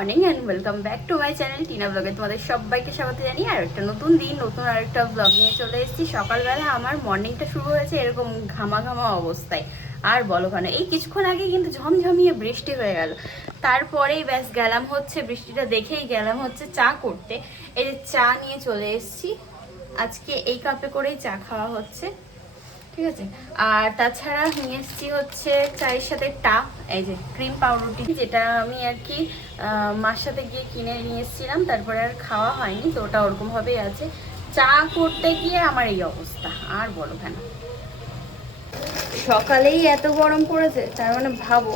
Morning and welcome back to my channel Tina ব্লগে তোমাদের সবাইকে স্বাগত জানি আর একটা নতুন দিন, নতুন আরেকটা ব্লগ নিয়ে চলে এসেছি। সকালবেলা আমার মর্নিংটা শুরু হয়েছে এরকম ঘামা ঘামা অবস্থায়। আর বলো কেন, এই কিছুক্ষণ আগে কিন্তু ঝমঝমিয়ে বৃষ্টি হয়ে গেল। তারপরেই ব্যাস গেলাম হচ্ছে, বৃষ্টিটা দেখেই গেলাম হচ্ছে চা করতে। এই যে চা নিয়ে চলে এসেছি। আজকে এই কাপে করেই চা খাওয়া হচ্ছে। ঠিক আছে? আর তাছাড়া নিয়ে এসেছি হচ্ছে চায়ের সাথে টাপ এই যে ক্রিম পাউরুটি, যেটা আমি আর কি মার সাথে গিয়ে কিনে নিয়ে এসেছিলাম, তারপরে আর খাওয়া হয়নি, তো ওটা ওরকমভাবেই আছে। চা করতে গিয়ে আমার এই অবস্থা, আর বলো কেন? সকালেই এত গরম পড়েছে, তার মানে ভাবো,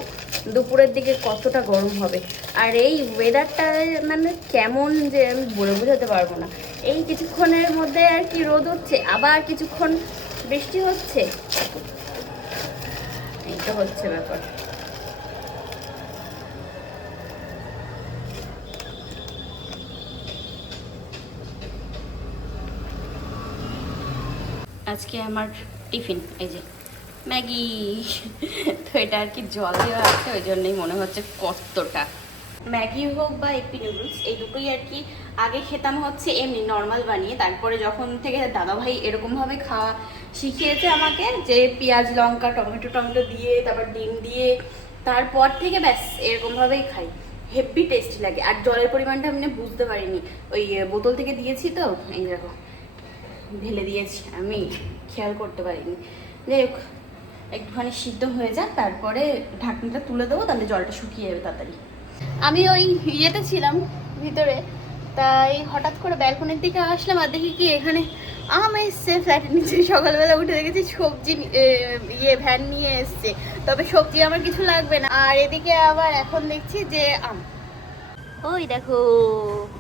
দুপুরের দিকে কতটা গরম হবে। আর এই ওয়েদারটা মানে কেমন যে আমি বলে বোঝাতে পারব না। এই কিছুক্ষণের মধ্যে আর কি রোদ হচ্ছে আবার কিছুক্ষণ বৃষ্টি হচ্ছে? এই তো হচ্ছে ব্যাপার। আজকে আমার টিফিন, এই যে ম্যাগি। তো এটা আর কি জল দেওয়া আছে, ওই জন্যই মনে হচ্ছে কতটা ম্যাগি হোক বা এপি নুডলস এই দুটোই আর কি আগে খেতাম হচ্ছে এমনি নর্মাল বানিয়ে। তারপরে যখন থেকে দাদা দাদাভাই এরকমভাবে খাওয়া শিখিয়েছে আমাকে যে পেঁয়াজ, লঙ্কা, টমেটো টমেটো দিয়ে, তারপর ডিম দিয়ে, তারপর থেকে ব্যাস, এরকমভাবেই খাই। হেভি টেস্টি লাগে। আর জলের পরিমাণটা আমি বুঝতে পারিনি। ওই বোতল থেকে দিয়েছি তো, এই দেখো, ঢেলে দিয়েছি। আমি খেয়াল করতে পারিনি। যাই হোক, একটুখানি সিদ্ধ হয়ে যাক, তারপরে ঢাকনিটা তুলে দেবো, তাহলে জলটা শুকিয়ে যাবে তাড়াতাড়ি। আমি ওই ইয়েতে ছিলাম, ভিতরে। তাই হঠাৎ করে ব্যালকনির দিকে আসলাম আর দেখি কি এখানে আম এসছে ফ্ল্যাটের নিচে। সকালবেলা উঠে দেখেছি সবজি ইয়ে ভ্যান নিয়ে এসছে। তবে সবজি আমার কিছু লাগবে না। আর এদিকে আবার এখন দেখছি যে আম। ওই দেখো,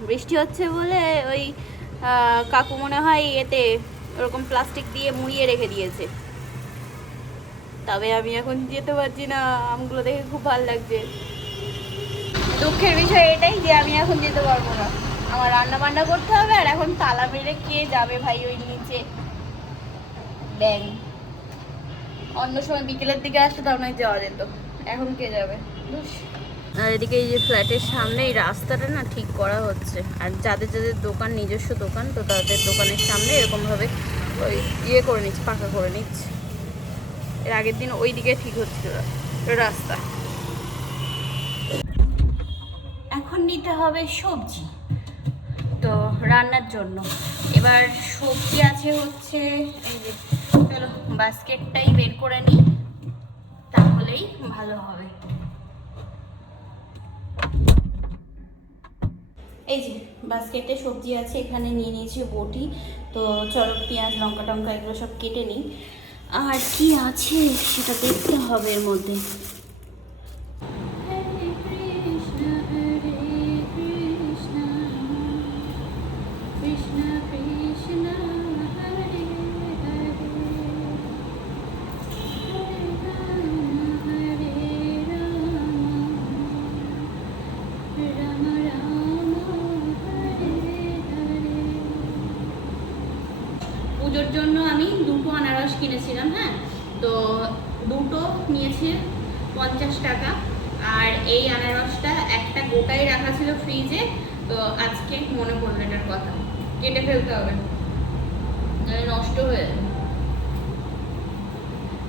বৃষ্টি হচ্ছে বলে ওই কাকু মনে হয় এতে ওরকম প্লাস্টিক দিয়ে মুড়িয়ে রেখে দিয়েছে। তবে আমি এখন যেতে পারছি না। আমগুলো দেখে খুব ভালো লাগছে। দুঃখের বিষয় এটাই যে আমি এখন যেতে পারব না। আমার রান্না বান্না করতে হবে আর এখন তালা মেরে কে যাবে ভাই ওই নিচে? ব্যাং। অন্য সময় বিকেলের দিকে আসলে তার নয় যাওয়া যেত। এখন কে যাবে। আর এদিকে এই যে ফ্ল্যাটের সামনে এই রাস্তাটা না ঠিক করা হচ্ছে। আর যাদের যাদের দোকান, নিজস্ব দোকান, তো তাদের দোকানের সামনে এরকমভাবে ওই ইয়ে করে নিচ্ছে, পাকা করে নিচ্ছে। এর আগের দিন ওই দিকে ঠিক হচ্ছিল রাস্তা এখন নিতে হবে সবজি। তো রান্নার জন্য। এবার সবজি আছে হচ্ছে, এই যে, চলো বাস্কেটটাই বের করে নিই, তাহলেই ভালো হবে। এই যে, বাস্কেটে সবজি আছে, এখানে নিয়ে নিয়েছি বটি। তো চলো পেঁয়াজ, লঙ্কা টঙ্কা, এগুলো সব কেটে নিই। আর কি আছে সেটা দেখতে হবে এর মধ্যে।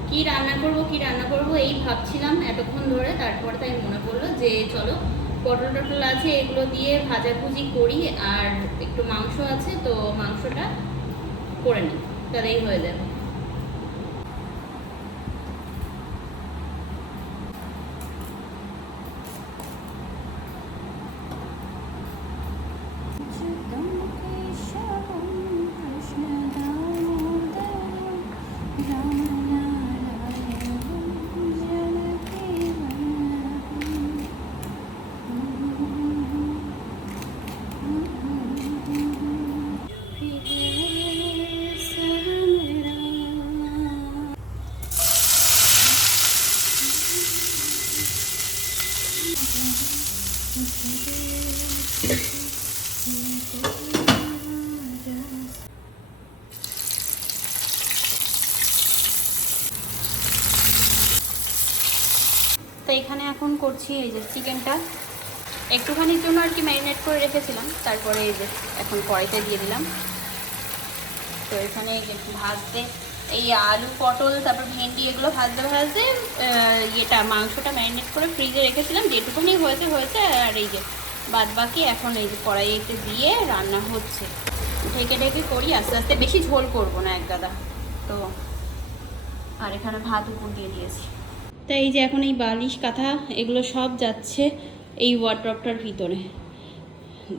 কি রান্না করব, কি রান্না করব, এই ভাবছিলাম এতক্ষণ ধরে। তারপর তাই মনে পড়ল যে, চলো, পটল টটল আছে, এগুলো দিয়ে ভাজাভুজি করি, আর একটু মাংস আছে, তো মাংসটা করে নিই। তাহলেই হয়ে যাবে। করছি, এই যে চিকেনটা। একটুখানির জন্য আর কি ম্যারিনেট করে রেখেছিলাম, তারপরে এই যে এখন কড়াইতে দিয়ে দিলাম। তো এখানে ভাজতে, এই আলু, পটল, তারপর ভেন্ডি, এগুলো ভাজতে ভাজতে ইয়েটা, মাংসটা ম্যারিনেট করে ফ্রিজে রেখেছিলাম। যেটুকুনি হয়েছে হয়েছে, আর এই যে বাদ বাকি এখন এই যে কড়াইতে দিয়ে রান্না হচ্ছে। ঢেকে ঢেকে করি, আস্তে আস্তে বেশি ঝোল করব না এক গাদা। তো আর এখানে ভাত উপর দিয়ে দিয়েছি। তাই এই যে এখন এই বালিশ, কাঁথা এগুলো সব যাচ্ছে এই ওয়ার্ড্রপটার ভিতরে।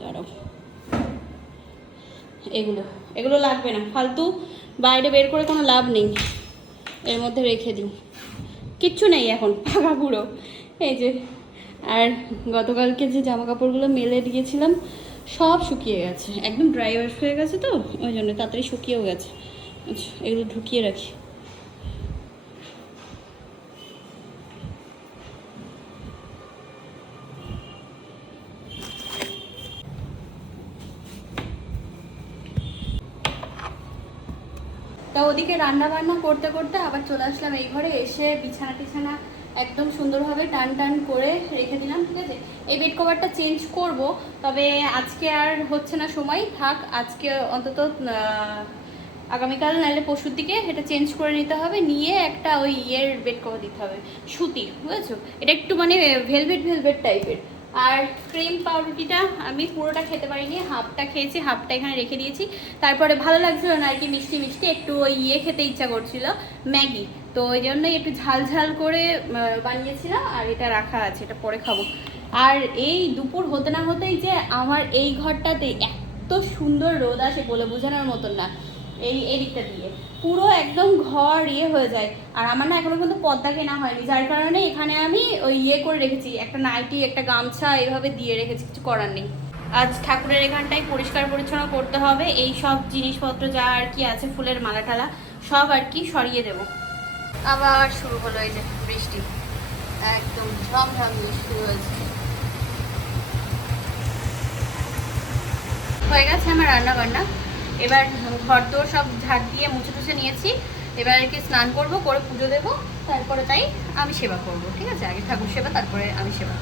দাঁড়াও। এগুলো এগুলো লাগবে না। ফালতু বাইরে বের করে কোনো লাভ নেই। এর মধ্যে রেখে দিই। কিচ্ছু নেই এখন, পাকা পুরো এই যে, আর গতকালকে যে জামা কাপড়গুলো মেলে দিয়েছিলাম, সব শুকিয়ে গেছে। একদম ড্রাই ওয়াশ হয়ে গেছে তো, ওই জন্য তাড়াতাড়ি শুকিয়েও গেছে। আচ্ছা এগুলো ঢুকিয়ে রাখি তা ওদিকে রান্না বান্না করতে করতে আবার চলে আসলাম এই ঘরে। এসে বিছানা টিছানা একদম সুন্দরভাবে টান টান করে রেখে দিলাম, ঠিক আছে? এই বেড কভারটা চেঞ্জ করব, তবে আজকে আর হচ্ছে না, সময় থাক। আজকে অন্তত আগামীকাল নাহলে পরশুর দিকে এটা চেঞ্জ করে নিতে হবে। নিয়ে একটা ওই ইয়ের বেড কভার দিতে হবে, সুতির, বুঝেছ? এটা একটু মানে ভেলভেট ভেলভেট টাইপের আর ক্রিম পাউরুটিটা আমি পুরোটা খেতে পারিনি, হাফটা খেয়েছি, হাফটা এখানে রেখে দিয়েছি। তারপরে ভালো লাগছিল না আর কি, মিষ্টি মিষ্টি, একটু ওই ইয়ে খেতে ইচ্ছা করছিল, ম্যাগি। তো ওই জন্যই একটু ঝাল ঝাল করে বানিয়েছিলাম আর এটা রাখা আছে, এটা পরে খাব। আর এই দুপুর হতে না হতেই যে আমার এই ঘরটাতে এত সুন্দর রোদ আসে বলে বোঝানোর মতন না। এই এই দিকটা দিয়ে। পুরো একদম ঘর ইয়ে হয়ে যায়। আর আমার না এখনও পর্যন্ত পর্দা কেনা হয়নি। যার কারণে এখানে আমি ওই ইয়ে করে রেখেছি। একটা নাইটি, একটা গামছা এভাবে দিয়ে রেখেছি। কিছু করার নেই। আজ ঠাকুরের এখানটাই পরিষ্কার পরিচ্ছন্ন করতে হবে। এই সব জিনিসপত্র যা আর কি আছে, ফুলের মালা টালা, সব আর কি সরিয়ে দেব। আবার শুরু হলো এই যে বৃষ্টি। একদম ঝমঝম বৃষ্টি হয়েছে। হয়ে গেছে আমার রান্না বান্না এবার ঘর তো সব ঝাড় দিয়ে মুছে টুছে নিয়েছি। এবার আর কি স্নান করব, করে পুজো দেবো, তারপরে তাই আমি সেবা করব, ঠিক আছে? আগে ঠাকুর সেবা, তারপরে আমি সেবা।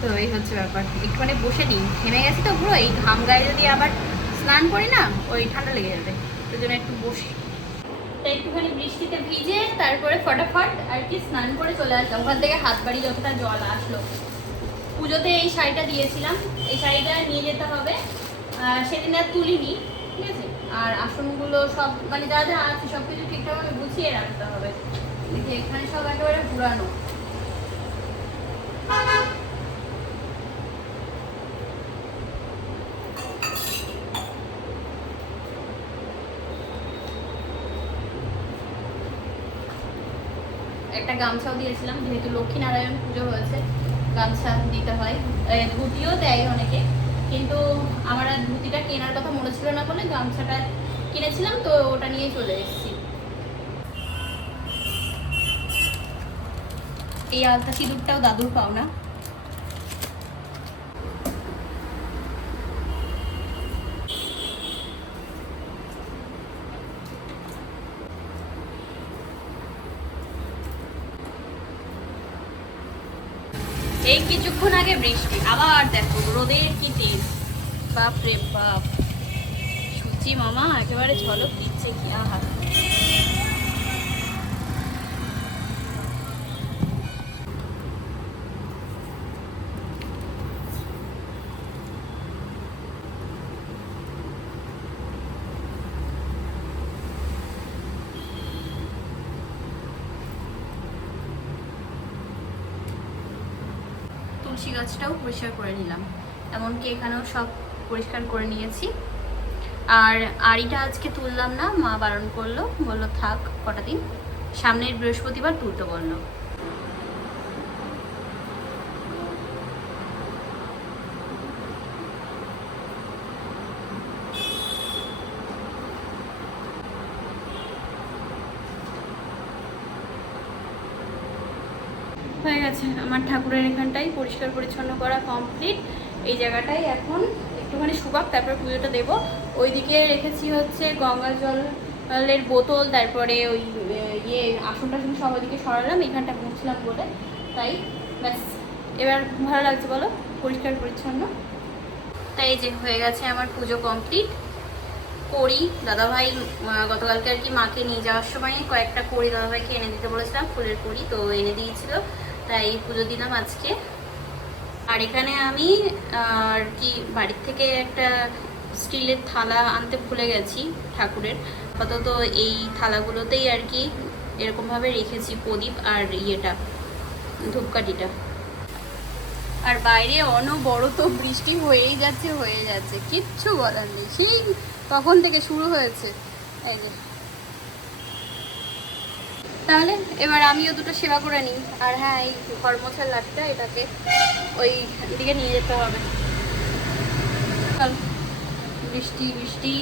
তো এই হচ্ছে ব্যাপার। একটুখানি বসে নিই। ঘেমে গেছি তো পুরো, এই ঘাম গায়ে যদি আবার স্নান করি না, ওই ঠান্ডা লেগে যাবে। ওই জন্য একটু বসি। একটুখানি বৃষ্টিতে ভিজে, তারপরে ফটাফট আর কি স্নান করে চলে আসলাম। ওখান থেকে হাত বাড়ি যতটা জল আসলো। পুজোতে এই শাড়িটা দিয়েছিলাম। এই শাড়িটা নিয়ে যেতে হবে। সেদিন আর তুলিনি, ঠিক আছে? আর আসনগুলো সব মানে যা যা আছে সব কিছু ঠিকঠাকভাবে গুছিয়ে রাখতে হবে। যে এখানে সব একেবারে পুরানো। একটা গামছাও দিয়েছিলাম, যেহেতু লক্ষ্মীনারায়ণ পুজো হয়েছে, গামছা দিতে হয়। ধুতিও দেয় অনেকে। কিন্তু আমার আর ধুতিটা কেনার কথা মনে ছিল না বলে গামছাটা কিনেছিলাম, তো ওটা নিয়ে চলে এসেছি। এই আলতা সিঁদুরটাও দাদুর পাওনা। এই কিছুক্ষণ আগে বৃষ্টি, আবার দেখো রোদের কি তেজ। বাপ রে বাপ। সুচি মামা, একেবারে ঝলক দিচ্ছে কি আহা তুলসী গাছটাও পরিষ্কার করে নিলাম। এমনকি এখানেও সব পরিষ্কার করে নিয়েছি। আর আড়িটা আজকে তুললাম না, মা বারণ করল, বলল, থাক, কটা দিন? সামনের বৃহস্পতিবার তুলতে বলল হয়ে গেছে আমার ঠাকুরের এখানটাই, পরিষ্কার পরিচ্ছন্ন করা কমপ্লিট এই জায়গাটাই এখন একটুখানি শুকাক তারপর পুজোটা দেব। ওইদিকে রেখেছি হচ্ছে গঙ্গা জলের বোতল, তারপরে ওই ইয়ে আসন টাসন সব ওইদিকে সরালাম, এখানটা মুছলাম বলে। তাই ব্যাস, এবার ভালো লাগছে বলো? পরিষ্কার পরিচ্ছন্ন। তাই যে হয়ে গেছে আমার পুজো কমপ্লিট করি, দাদাভাই গতকালকে আর কি মাকে নিয়ে যাওয়ার সময় কয়েকটা কড়ি দাদাভাইকে এনে দিতে বলেছিলাম, ফুলের কড়ি তো এনে দিয়েছিল। তাই পুজো দিলাম আজকে। আর এখানে আমি, আর কি, বাড়ির থেকে একটা স্টিলের থালা আনতে ভুলে গেছি ঠাকুরের। আপাতত এই থালাগুলোতেই আর কি এরকমভাবে রেখেছি প্রদীপ আর ইয়েটা, ধূপকাঠিটা। আর বাইরে অনবরত বৃষ্টি হয়েই যাচ্ছে, হয়ে যাচ্ছে। কিচ্ছু বলার নেই। সেই তখন থেকে শুরু হয়েছে। এই যে তাহলে এবার আমিও দুটো সেবা করে নিই। আর হ্যাঁ এই ঘর মোছার লাঠটা এটাকে ওই দিকে নিয়ে যেতে হবে। বৃষ্টি বৃষ্টি।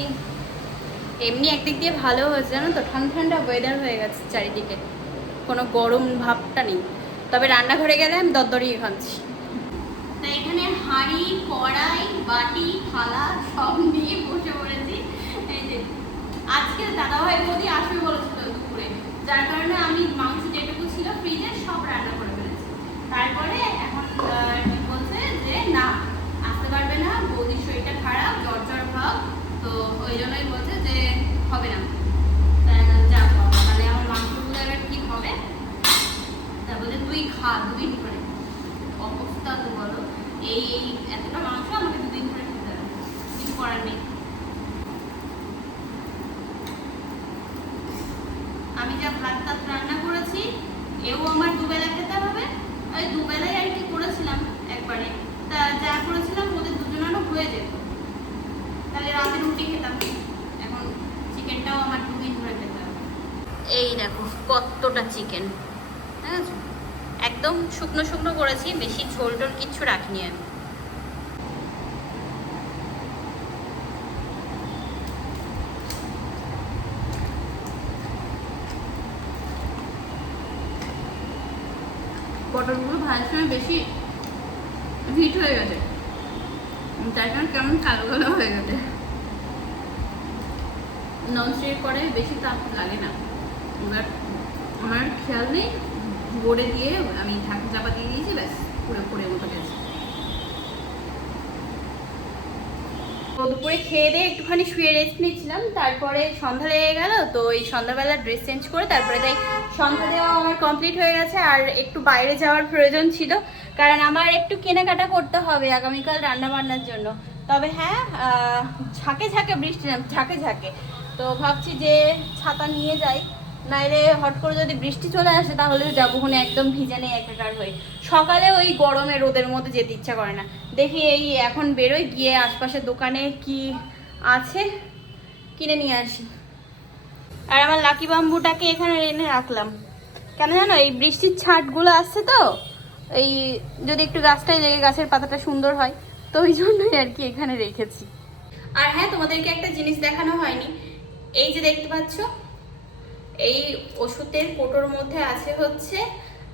এমনি একদিক দিয়ে ভালো হয়েছে, জানো তো? ঠান্ডা ঠান্ডা ওয়েদার হয়ে গেছে চারিদিকে। কোনো গরম ভাবটা নেই। তবে রান্নাঘরে গেলে আমি দরদরিয়ে খাচ্ছি তো এখানে হাঁড়ি, কড়াই, বাটি, থালা সব নিয়ে বসে পড়েছি। এই যে আজকে দাদাভাই বৌদি আসবে বলেছিল। যার কারণে আমি মাংস যেটুকু ছিল ফ্রিজে সব রান্না করে ফেলেছি তারপরে এখন আহ, ঠিক বলছে যে না আসতে পারবে না বৌদির শরীরটা খারাপ জ্বর জ্বর ভাব তো ওই জন্যই বলছে যে হবে না তাই আমি বললাম, যাক বাবা, তাহলে আমার মাংসগুলো এবার কি হবে তা বলে তুই খা দুদিন করে অবস্থা তো বলো এই এই এতটা মাংস আমাকে দুদিন ধরে খেতে হবে কিছু করার নেই আমি যা ভাত টাত রান্না করেছি এও আমার দুবেলা খেতে হবে ওই দুবেলায় আর কি করেছিলাম একবারে তা যা করেছিলাম ওদের দুজনেরও হয়ে যেত তাহলে রাতে রুটি খেতাম এখন চিকেনটাও আমার দুদিন ধরে খেতে হবে এই দেখো কতটা চিকেন আছে একদম শুকনো শুকনো করেছি, বেশি ঝোল টোল কিচ্ছু রাখিনি আমি। পটলগুলো ভাজার সময় বেশি হিট হয়ে গেছে। তার কারণে কেমন কালো কালো হয়ে গেছে। ননস্টিক করে বেশি তাপ লাগে না এবার আমার খেয়াল নেই বোর্ডে দিয়ে আমি ঢাকা চাপা দিয়ে দিয়েছি, ব্যাস, পুরো পুরে মতো গেছে। দুপুরে খেয়ে দিয়ে একটুখানি শুয়ে রেস্ট নিচ্ছিলাম, তারপরে সন্ধ্যা লেগে গেল, তো এই সন্ধ্যাবেলা ড্রেস চেঞ্জ করে তারপরে তাই সন্ধ্যা দেওয়া আমার কমপ্লিট হয়ে গেছে, আর একটু বাইরে যাওয়ার প্রয়োজন ছিল, কারণ আমার একটু কেনাকাটা করতে হবে আগামীকাল রান্না বান্নার জন্য। তবে হ্যাঁ ঝাঁকে ঝাঁকে বৃষ্টি ঝাঁকে ঝাঁকে। তো ভাবছি যে ছাতা নিয়ে যাই। নাইলে হট করে যদি বৃষ্টি চলে আসে, তাহলে যাব ওখানে একদম ভিজে নেই একাকার হয়ে। সকালে ওই গরমে রোদের মধ্যে যেতে ইচ্ছা করে না। দেখি এই এখন বেরোই, গিয়ে আশপাশের দোকানে কি আছে, কিনে নিয়ে আসি। আর আমার লাকি বাম্বুটাকে এখানে এনে রাখলাম। কেন জানো, এই বৃষ্টির ছাটগুলো আসছে তো, এই যদি একটু গাছটাই লেগে গাছের পাতাটা সুন্দর হয়, তো ওই জন্যই আর কি এখানে রেখেছি। আর হ্যাঁ তোমাদেরকে একটা জিনিস দেখানো হয়নি। এই যে দেখতে পাচ্ছ এই ওষুধের কোটোর মধ্যে আছে হচ্ছে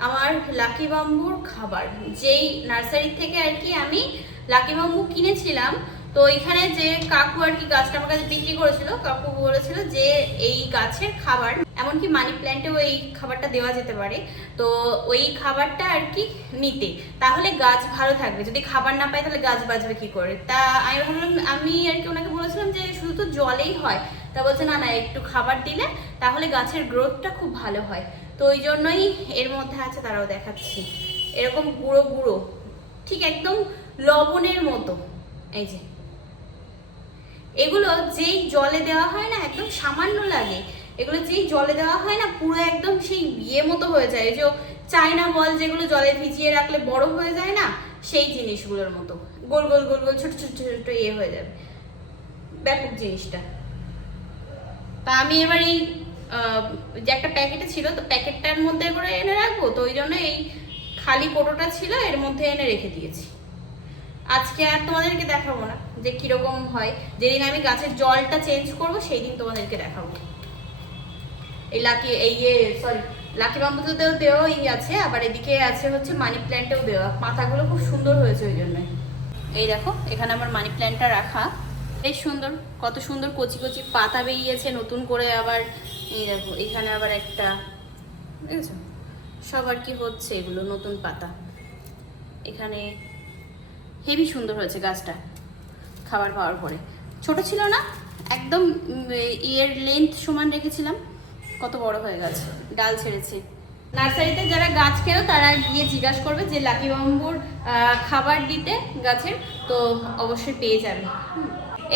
আমার লাকি বাম্বুর খাবার। যেই নার্সারি থেকে আর কি আমি লাকি বাম্বু কিনেছিলাম, তো এখানে যে কাকু আর কি গাছটা আমার কাছে বিক্রি করেছিল, কাকু বলেছিল যে এই গাছের খাবার, এমনকি মানি প্ল্যান্টেও এই খাবারটা দেওয়া যেতে পারে, তো ওই খাবারটা আর কি নিতে। তাহলে গাছ ভালো থাকবে। যদি খাবার না পাই তাহলে গাছ বাঁচবে কি করে? তা আমি ভাবলাম, আমি আর কি ওনাকে বলেছিলাম যে শুধু তো জলেই হয় তা বলছে, না না, একটু খাবার দিলে তাহলে গাছের গ্রোথটা খুব ভালো হয়। তো ওই জন্যই এর মধ্যে আছে, তারাও দেখাচ্ছি। এরকম গুঁড়ো গুঁড়ো, ঠিক একদম লবণের মতো। এই যে। এগুলো যেই জলে দেওয়া হয় না, একদম সামান্য লাগে, এগুলো যেই জলে দেওয়া হয় না, পুরো একদম সেই বিয়ে মতো হয়ে যায়। যে চায়না বল যেগুলো জলে ভিজিয়ে রাখলে বড় হয়ে যায় না, সেই জিনিসগুলোর মতো। গোল গোল গোল গোল ছোট ছোট ছোট ছোট ইয়ে হয়ে যাবে। ব্যাপক জিনিসটা। তা আমি এবার এই যে একটা প্যাকেটে ছিল, তো প্যাকেটটার মধ্যে করে এনে রাখব? তো ওই জন্য এই খালি কোটোটা ছিল, এর মধ্যে এনে রেখে দিয়েছি। আজকে আর তোমাদেরকে দেখাবো না যে কীরকম হয়। যেদিন আমি গাছের জলটা চেঞ্জ করব সেই দিন তোমাদেরকে দেখাবো। এই লাকি এই ইয়ে সরি লাকি বাম্বুতেও দেওয়াই আছে, আবার এদিকে আছে হচ্ছে মানি প্ল্যান্টেও দেওয়া। পাতাগুলো খুব সুন্দর হয়েছে ওই জন্য এই দেখো, এখানে আমার মানি প্ল্যান্টটা রাখা। বেশ সুন্দর, কত সুন্দর কচি কচি পাতা বেরিয়েছে, নতুন করে আবার এই দেখো, এখানে আবার একটা দেখেছ সব আর কি হচ্ছে এগুলো, নতুন পাতা। এখানে হেভি সুন্দর হয়েছে গাছটা, খাবার পাওয়ার পরে। ছোট ছিল না, একদম ইয়ের লেন্থ সমান রেখেছিলাম, কত বড় হয়ে গেছে, ডাল ছেড়েছে। নার্সারিতে যারা গাছ কেনো, তারা গিয়ে জিজ্ঞাসা করবে যে লাকি বাম্বুর খাবার দিতে গাছের, তো অবশ্যই পেয়ে যাবে।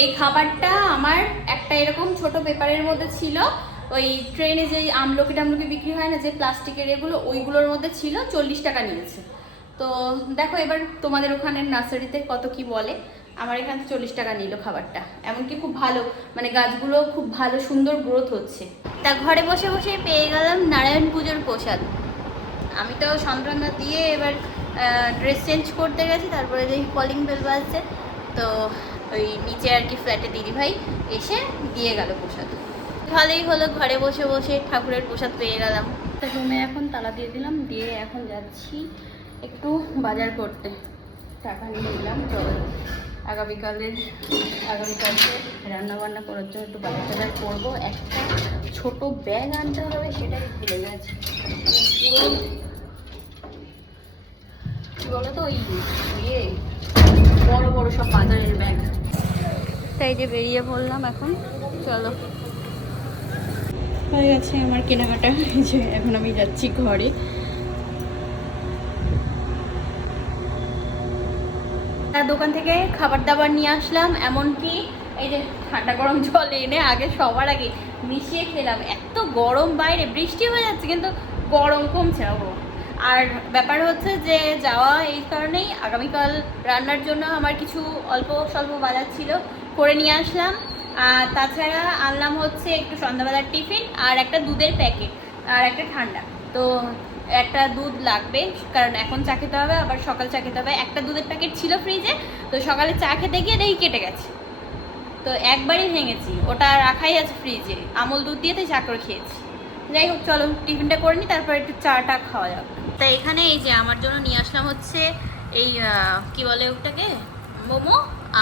এই খাবারটা আমার একটা এরকম ছোট পেপারের মধ্যে ছিল। ওই ট্রেনে যে আমলকি টামলকি বিক্রি হয় না, যে প্লাস্টিকের এগুলো, ওইগুলোর মধ্যে ছিল, চল্লিশ টাকা নিয়েছে। তো দেখো এবার তোমাদের ওখানে নার্সারিতে কত কি বলে। আমার এখান থেকে চল্লিশ টাকা নিল খাবারটা। এমনকি খুব ভালো মানে গাছগুলো খুব ভালো, সুন্দর গ্রোথ হচ্ছে। তা ঘরে বসে বসে পেয়ে গেলাম নারায়ণ পুজোর প্রসাদ। আমি তো সন্তানরা দিয়ে এবার ড্রেস চেঞ্জ করতে গেছি, তারপরে যে কলিং বেল বাজছে। তো ওই নিচে আর কি ফ্ল্যাটে দিদিভাই এসে দিয়ে গেল প্রসাদ। ভালোই হলো, ঘরে বসে বসে ঠাকুরের প্রসাদ পেয়ে গেলাম। তো রুমে এখন তালা দিয়ে দিলাম, দিয়ে এখন যাচ্ছি একটু বাজার করতে। টাকা নিয়ে নিলাম চলো আগামীকালের, আগামীকালকে রান্না বান্না করার জন্য একটু বাজার টাজার করব। একটা ছোট ব্যাগ আনতে হবে, সেটাই ভুলে গেছে। পুরো বলো তো ওই ইয়ে? বড় বড় সব বাজারের ব্যাগ তাই যে বেরিয়ে পড়লাম এখন। চলো। হয়ে গেছে আমার কেনাকাটা। যে এখন আমি যাচ্ছি ঘরে। দোকান থেকে খাবার দাবার নিয়ে আসলাম, এমনকি এই যে ঠান্ডা গরম জল এনে আগে সবার আগে মিশিয়ে খেলাম। এত গরম বাইরে, বৃষ্টি হয়ে যাচ্ছে, কিন্তু গরম কমছে গো। আর ব্যাপার হচ্ছে যে যাওয়া এই কারণেই আগামীকাল রান্নার জন্য আমার কিছু অল্প স্বল্প বাজার ছিল, করে নিয়ে আসলাম। আর তাছাড়া আনলাম হচ্ছে একটু সন্ধ্যাবেলার টিফিন আর একটা দুধের প্যাকেট আর একটা ঠান্ডা। তো একটা দুধ লাগবে, কারণ এখন চা খেতে হবে, আবার সকাল চা খেতে হবে। একটা দুধের প্যাকেট ছিল ফ্রিজে, তো সকালে চা খেতে গিয়ে দেখি কেটে গেছে। তো একবারই ভেঙেছি, ওটা রাখাই আছে ফ্রিজে। আমল দুধ দিয়ে চা করে খেয়েছি। যাই হোক, চলো, টিফিনটা করে নিই তারপর একটু চাটা খাওয়া যাক। তা এখানে এই যে আমার জন্য নিয়ে আসলাম হচ্ছে এই কি বলে ওটাকে? মোমো,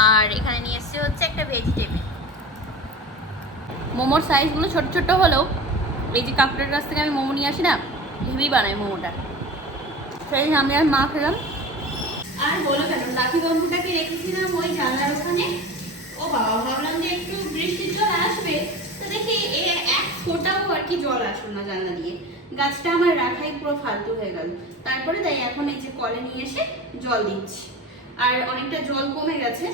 আর এখানে নিয়ে এসেছে হচ্ছে একটা ভেজিটেবল মোমোর সাইজগুলো ছোট ছোট হলেও এই যে কাকুটার কাছ থেকে আমি মোমো নিয়ে আসি না হেভি বানাই মোমোটা। সেই আমি আর মা খেলাম। আর বলো কেন, লাকি বাম্বুটাকে রেখেছিলাম ওই জানলার ওখানে? ও বাবা, ভাবলাম যে একটু বৃষ্টির জল আসবে। দেখি এ এক ফোঁটাও আর কি জল আসলো না জানলা দিয়ে। গাছটা আমার রাখাই পুরো ফালতু হয়ে গেল। তারপরে তাই এখন এই যে কলে নিয়ে এসে জল দিচ্ছি। আর অনেকটা জল কমে গেছে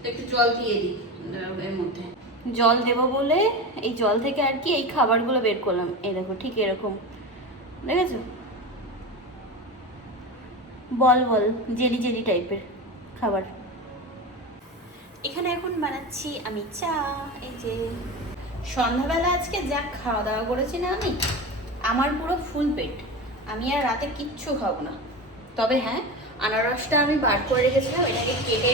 তো একটু জল দিয়ে দিই এর মধ্যে। জল দেবো বলে এই জল থেকে আর কি এই খাবারগুলো বের করলাম। এই দেখো ঠিক এরকম। দেখেছ? বল বল জেলি জেলি টাইপের খাবার। এখানে এখন বানাচ্ছি আমি চা এই যে সন্ধ্যাবেলা আজকে যা খাওয়া দাওয়া করেছি না আমি, আমার পুরো ফুল পেট। আমি আর রাতে কিচ্ছু খাব না। তবে হ্যাঁ আনারসটা আমি বার করে রেখেছিলাম, এটাকে কেটে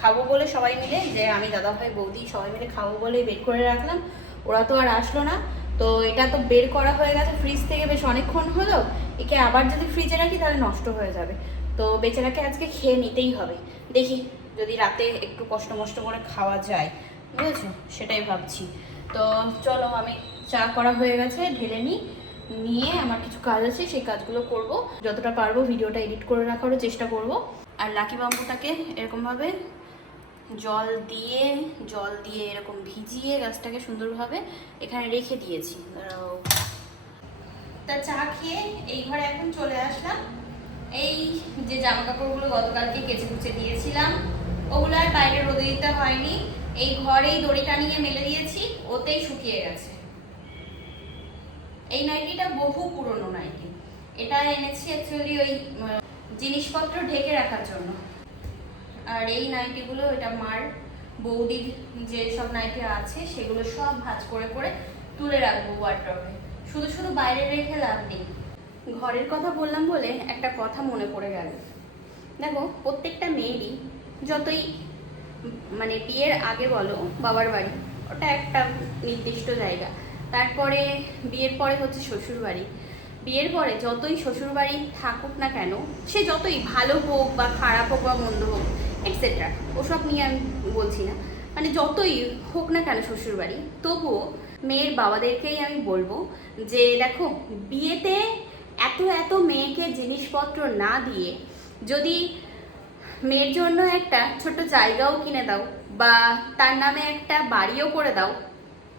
খাব বলে সবাই মিলে, যে আমি দাদা ভাই বৌদি সবাই মিলে খাব বলে বের করে রাখলাম। ওরা তো আর আসলো না। তো এটা তো বের করা হয়ে গেছে ফ্রিজ থেকে, বেশ অনেকক্ষণ হলো। একে আবার যদি ফ্রিজে রাখি, তাহলে নষ্ট হয়ে যাবে। তো বেচারাকে আজকে খেয়ে নিতেই হবে। দেখি যদি রাতে একটু কষ্ট মষ্ট করে খাওয়া যায়, বুঝেছ? সেটাই ভাবছি। তো চলো আমি চা করা হয়ে গেছে, ঢেলে নিই। নিয়ে আমার কিছু কাজ আছে, সেই কাজগুলো করব। যতটা পারব ভিডিওটা এডিট করে রাখারও চেষ্টা করব। আর লাকি বাম্বুটাকে এরকমভাবে জল দিয়ে জল দিয়ে এরকম ভিজিয়ে গাছটাকে সুন্দরভাবে এখানে রেখে দিয়েছি। তা চা খেয়ে এই ঘরে এখন চলে আসলাম। এই যে জামা কাপড়গুলো গতকালকে কেচে কুচে দিয়েছিলাম, ওগুলো আর বাইরে রোদে দিতে হয়নি। এই ঘরেই দড়ি টানিয়ে মেলে দিয়েছি, ওতেই শুকিয়ে গেছে। এই নাইটিটা বহু পুরনো নাইটি। এটা এনেছি অ্যাকচুয়ালি ওই জিনিসপত্র ঢেকে রাখার জন্য। আর এই নাইটিগুলো, এটা মার বৌদির যে সব নাইটি আছে, সেগুলো সব ভাঁজ করে করে তুলে রাখব ওয়ার্ড্রপে শুধু শুধু বাইরে রেখে লাভ নেই। ঘরের কথা বললাম বলে একটা কথা মনে পড়ে গেল। দেখো, প্রত্যেকটা মেয়েরই যতই মানে বিয়ের আগে বলো, বাবার বাড়ি। ওটা একটা নির্দিষ্ট জায়গা। তারপরে বিয়ের পরে হচ্ছে শ্বশুর বাড়ি। বিয়ের পরে যতই শ্বশুর বাড়ি থাকুক না কেন, সে যতই ভালো হোক বা খারাপ হোক বা মন্দ হোক এটসেট্রা ওসব নিয়ে আমি বলছি না। মানে যতই হোক না কেন শ্বশুর বাড়ি, তবুও মেয়ের বাবাদেরকেই আমি বলব যে, দেখো, বিয়েতে এত এত মেয়েকে জিনিসপত্র না দিয়ে যদি মেয়ের জন্য একটা ছোট জায়গাও কিনে দাও বা তার নামে একটা বাড়িও করে দাও।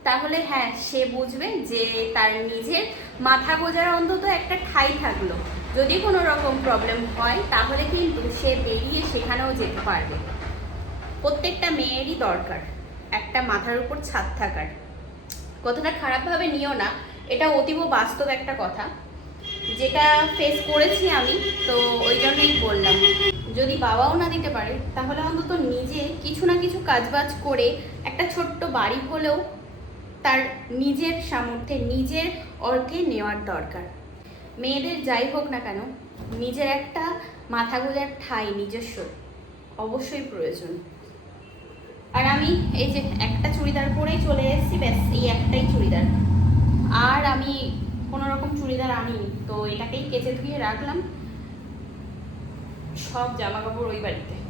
তাহলে হ্যাঁ সে বুঝবে যে তার নিজের মাথা গোজার অন্তত একটা ঠাই থাকল। যদি কোনো রকম প্রবলেম হয়, তাহলে কিন্তু সে বেরিয়ে সেখানেও যেতে পারবে। প্রত্যেকটা মেয়েরই দরকার একটা মাথার উপর ছাদ থাকার। কথাটা খারাপভাবে নিও না, এটা অতীব বাস্তব একটা কথা। যেটা ফেস করেছি আমি, তো ওই জন্যই বললাম। যদি বাবাও না দিতে পারে, তাহলে অন্তত নিজে কিছু না কিছু কাজবাজ করে একটা ছোট্ট বাড়ি হলেও তার নিজের সামর্থ্যে, নিজের অর্থে নেওয়ার দরকার। মেয়েদের যাই হোক না কেন, নিজের একটা মাথা গোজার ঠাই নিজস্ব, অবশ্যই প্রয়োজন। আর আমি এই যে একটা চুড়িদার পরেই চলে এসেছি, ব্যাস, এই একটাই চুড়িদার। আর আমি কোনো রকম চুড়িদার আনি তো এটাকেই কেচে ধুয়ে রাখলাম। সব জামা কাপড় ওই বাড়িতে।